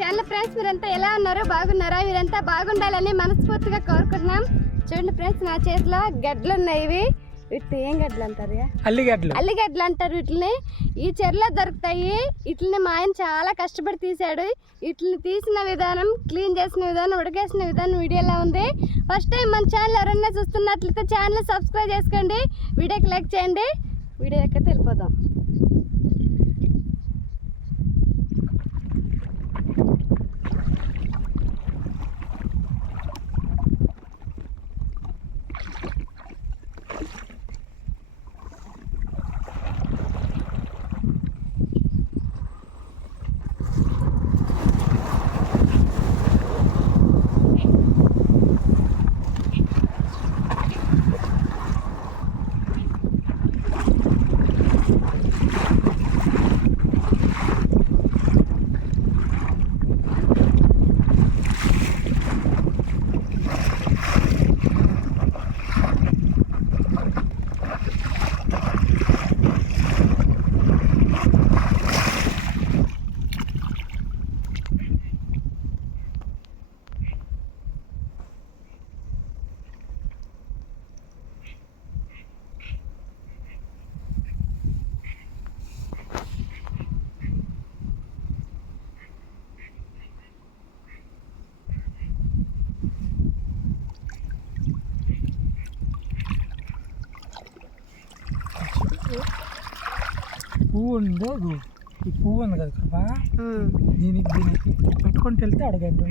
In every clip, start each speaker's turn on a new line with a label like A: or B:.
A: Channel friends మీరంతా ఎలా ఉన్నారు బాగున్నారా? మీరంతా బాగుండాలని మనస్ఫూర్తిగా కోరుకుంటున్నాం. చూడండి ఫ్రెండ్స్ నా చేతిలో గడ్డలు ఉన్నాయి ఇవి. వీటిని ఏం గడ్డలు అంటారు?
B: అల్లిగడ్డలు.
A: అల్లిగడ్డలు అంటారు వీటిని. ఈ చెరులో దొరుకుతాయి. వీటిని మా ఆయన చాలా కష్టపడి తీశాడు. వీటిని తీసిన విధానం క్లీన్ చేసిన విధానం ఉడకేసిన విధానం వీడియోలో ఉంది. ఫస్ట్ టైం మన ఛానల్ ఎవరైనా చూస్తున్నట్లయితే ఛానల్ సబ్స్క్రైబ్ చేసుకోండి. వీడియోకి లైక్ చేయండి. వీడియో ఎక్కడికి వెళ్ళిపోదాం.
B: పువ్వు ఉందో. ఈ పువ్వు ఉంది కదా కృపా. దీనికి దీనికి పెట్టుకుంటూ వెళ్తే అడగండి.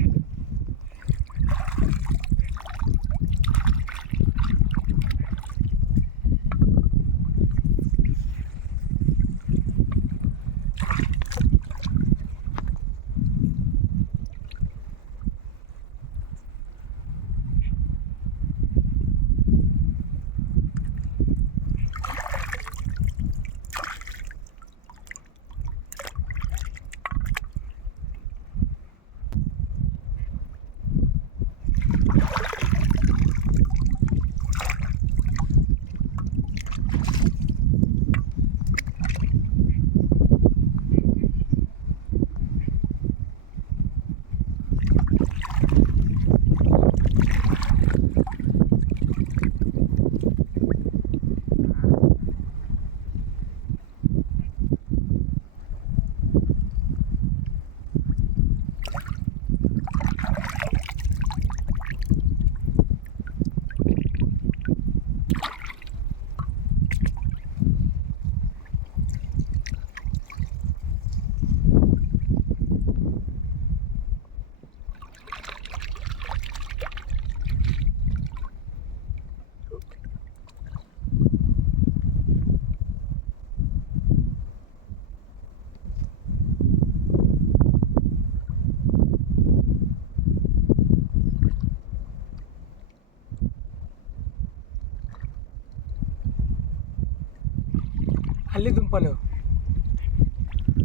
B: అల్లి దుంపలు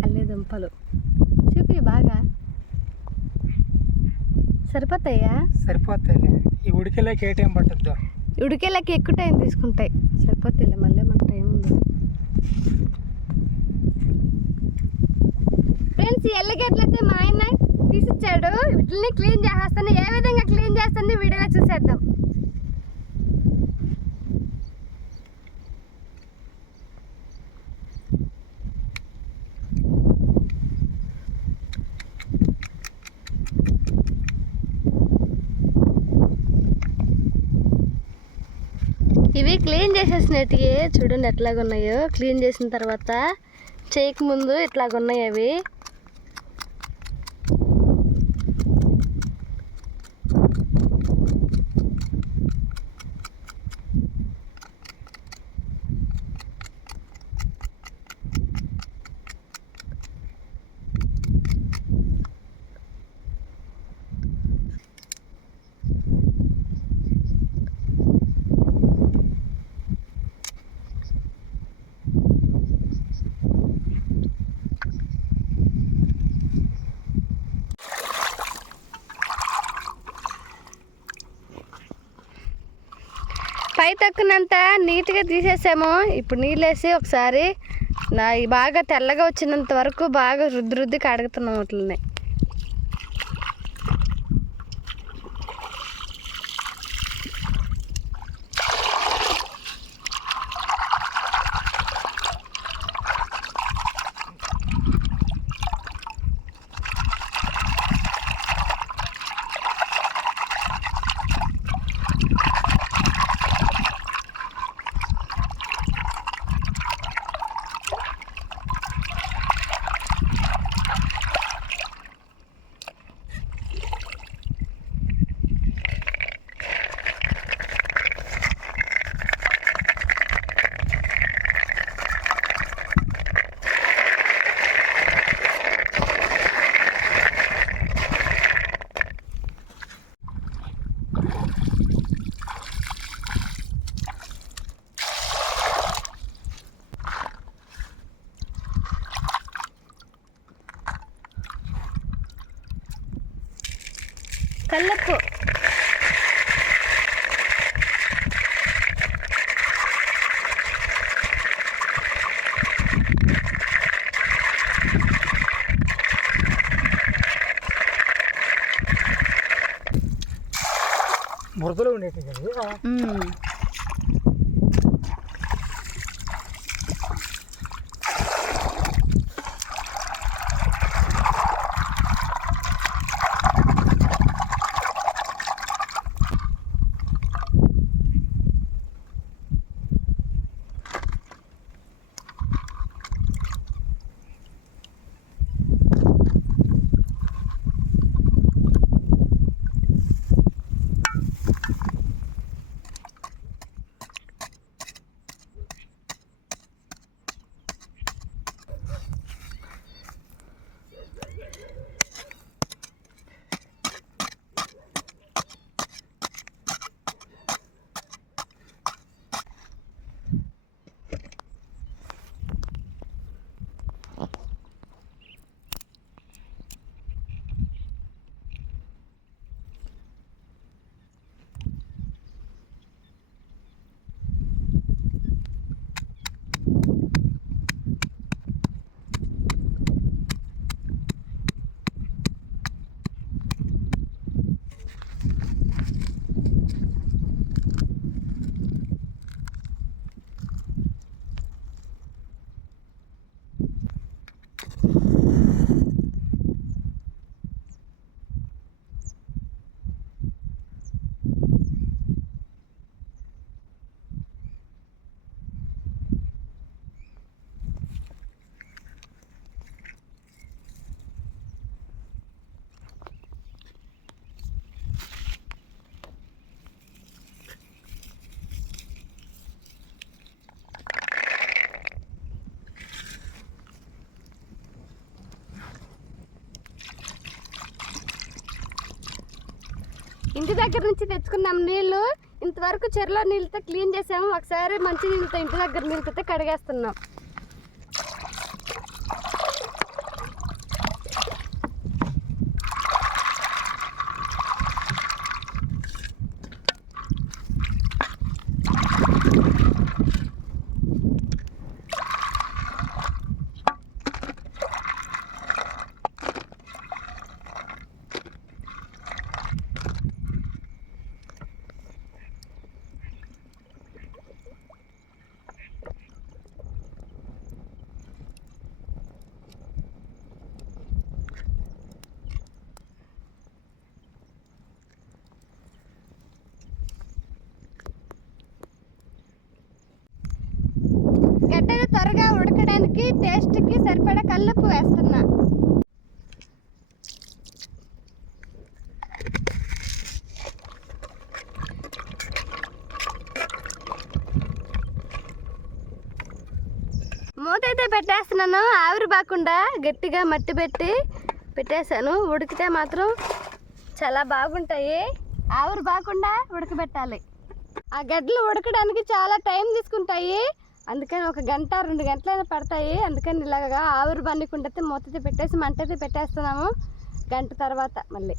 A: అల్లే దుంపలు చూపి బాగా. సరిపోతాయా?
B: సరిపోతాయిలే. ఈ ఉడికేలోకి ఏ టైం పట్టుద్దో
A: ఉడికేళ్ళకి ఎక్కువ టైం తీసుకుంటాయి. సరిపోతాయిలే మళ్ళీ మనకు టైం ఉంది ఫ్రెండ్స్ ఎల్లగడ్డలైతే మా ఆయన తీసిచ్చాడు. వీటిని క్లీన్ చేస్తాను ఏ విధంగా క్లీన్ చేస్తుంది వీడియోలో చూసేద్దాం. ఇవి క్లీన్ చేసేసినట్టుగా చూడండి ఎట్లాగున్నాయో. క్లీన్ చేసిన తర్వాత చేయకముందు ఇట్లాగున్నాయి అవి. పై తక్కునంత నీట్గా తీసేసాము. ఇప్పుడు నీళ్ళేసి ఒకసారి నా బాగా తెల్లగా వచ్చినంత వరకు బాగా రుద్ది రుద్ది కడుగుతున్నాం వాటిని
B: మురదలో ఉండేటివి కదా.
A: ఇంటి దగ్గర నుంచి తెచ్చుకున్నాం నీళ్ళు. ఇంతవరకు చెరువులో నీళ్ళతో క్లీన్ చేసాము. ఒకసారి మంచి నీళ్ళతో ఇంటి దగ్గర నీళ్ళతో కడిగేస్తున్నాం గడ్డలు త్వరగా టేస్ట్కి సరిపడా కల్లుప్పు వేస్తున్నా. మూతైతే పెట్టేస్తున్నాను ఆవిరి బాకుండా గట్టిగా మట్టి పెట్టి పెట్టేశాను. ఉడికితే మాత్రం చాలా బాగుంటాయి. ఆవిరి బాకుండా ఉడకబెట్టాలి. ఆ గడ్డలు ఉడకడానికి చాలా టైం తీసుకుంటాయి. అందుకని ఒక గంట రెండు గంటలైనా పడతాయి. అందుకని ఇలాగా ఆవిరి బండికుంటే మూతది పెట్టేసి మంటది పెట్టేస్తున్నాము. గంట తర్వాత మళ్ళీ.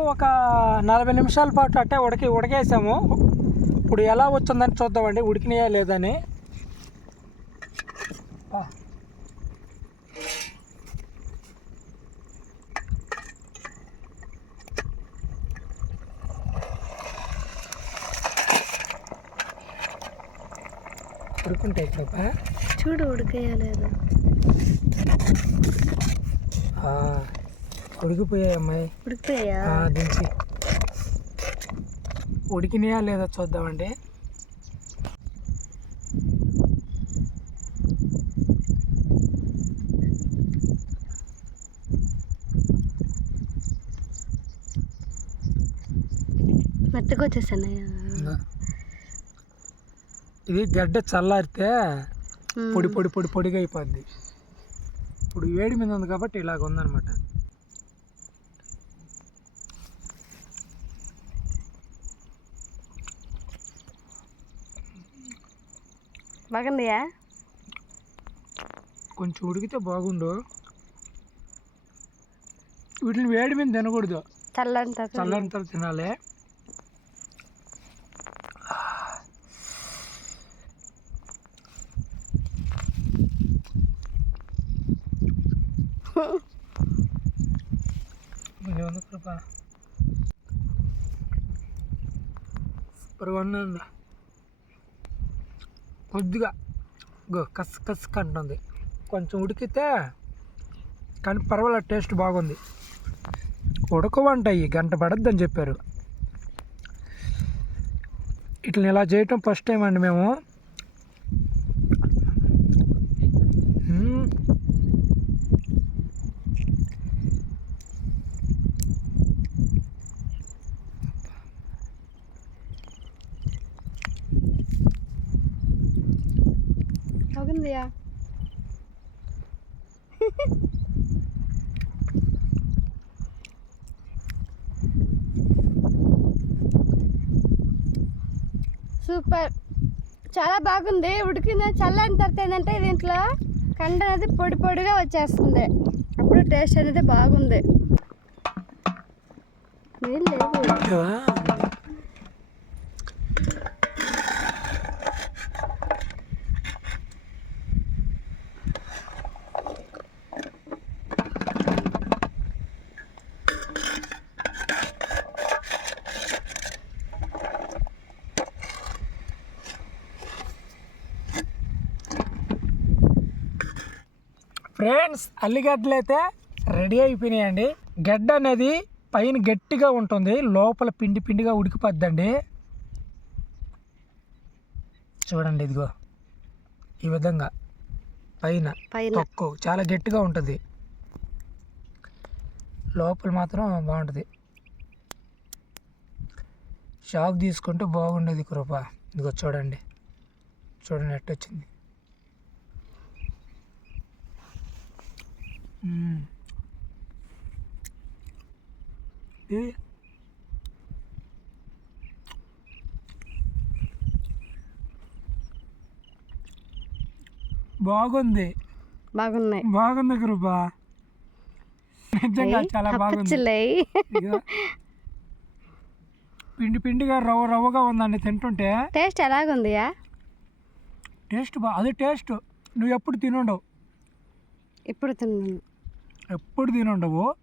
B: దాదాపు ఒక నలభై నిమిషాల పాటు అట్టే ఉడకి ఉడకేసాము. ఇప్పుడు ఎలా వచ్చిందని చూద్దామండి. ఉడికినాయా లేదని. ఆ. ఉడుకుంటాయి చూపా
A: చూడు ఉడికేయలేదు
B: ఉడికిపోయాయి అమ్మాయి?
A: ఉడికిపోయా
B: దించి. ఉడికినాయా లేదా చూద్దామండి.
A: మెత్తగా వచ్చేసానయ్యా.
B: ఇది గడ్డ చల్లారితే పొడి పొడి పొడి పొడిగా అయిపోద్ది. ఇప్పుడు వేడి మీద ఉంది కాబట్టి ఇలాగ ఉందన్నమాట
A: బాగుందియా
B: కొంచెం ఉడికితే బాగుండు. వీటిని వేడి మీద తినకూడదు.
A: చల్లంతా
B: చల్లని తర్వాత తినాలి. ఏముంది కృప. సూపర్గా ఉందండి కొద్దిగా. గో కస్ కస్ అంటుంది. కొంచెం ఉడికితే కానీ పర్వాలేదు టేస్ట్ బాగుంది. ఉడకవంటాయి గంట పడద్దని చెప్పారు. ఇట్లా ఇలా చేయటం ఫస్ట్ టైం అండి మేము.
A: బాగుందియా సూపర్ చాలా బాగుంది. ఉడికిన చల్లని తర్వాత ఏంటంటే దీంట్లో కండ అనేది పొడి పొడిగా వచ్చేస్తుంది. అప్పుడు టేస్ట్ అనేది బాగుంది. ఏం లేవు
B: ఫ్రెండ్స్ అల్లిగడ్డలు అయితే రెడీ అయిపోయినాయండి. గడ్డ అనేది పైన గట్టిగా ఉంటుంది. లోపల పిండి పిండిగా ఉడికిపోద్దండి. చూడండి ఇదిగో. ఈ విధంగా పైన
A: పైన.
B: తొక్కు చాలా గట్టిగా ఉంటుంది. లోపల మాత్రం బాగుంటుంది. షాక్ తీసుకుంటే బాగుండేది కృప. ఇదిగో చూడండి. చూడండి ఎట్ట వచ్చింది మ్మ్. ఇది బాగుంది
A: బాగున్నాయి
B: బాగుంది కృప నిజంగా చాలా బాగుంది. పిండి పిండిగా రవ్వ రవ్వగా ఉందండి తింటుంటే.
A: టేస్ట్ ఎలాగుందియా?
B: టేస్ట్ బా అది టేస్ట్. నువ్వు ఎప్పుడు తినుండవు.
A: ఇప్పుడు తిన్నాను
B: ఎప్పుడు తినుండవు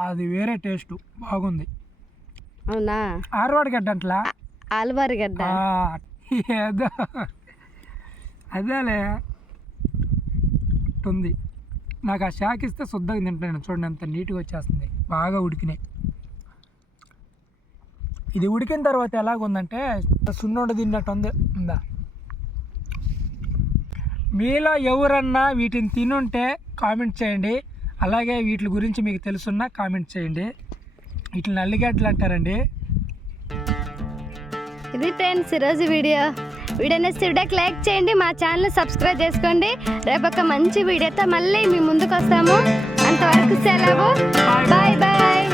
B: అది వేరే టేస్ట్ బాగుంది.
A: అవునా?
B: ఆరువాడి గడ్డ అంటలా?
A: ఆలుబారి గడ్డ.
B: ఏదో. అదేలే. ఉంది నాకు ఆ షాక్ ఇస్తే శుద్ధంగా తింటాను చూడండి ఎంత నీట్గా వచ్చేస్తుంది. బాగా ఉడికినాయి. ఇది ఉడికిన తర్వాత ఎలాగుందంటే సున్నోడు తిన్నట్టు ఉంది. ఉందా? మీలో ఎవరన్నా వీటిని తినుంటే కామెంట్ చేయండి. అలాగే వీటి గురించి మీకు తెలుసున్నా కామెంట్ చేయండి. వీటిని నల్లిగడ్డలు అంటారండి.
A: ఇది ఫ్రెండ్స్ ఈరోజు వీడియో. వీడియో నచ్చితే వీడియోకి లైక్ చేయండి మా ఛానల్ సబ్స్క్రైబ్ చేసుకోండి. రేపు ఒక మంచి వీడియోతో మళ్ళీ మీ ముందుకు వస్తాము. అంతవరకు సెలవు. Bye bye.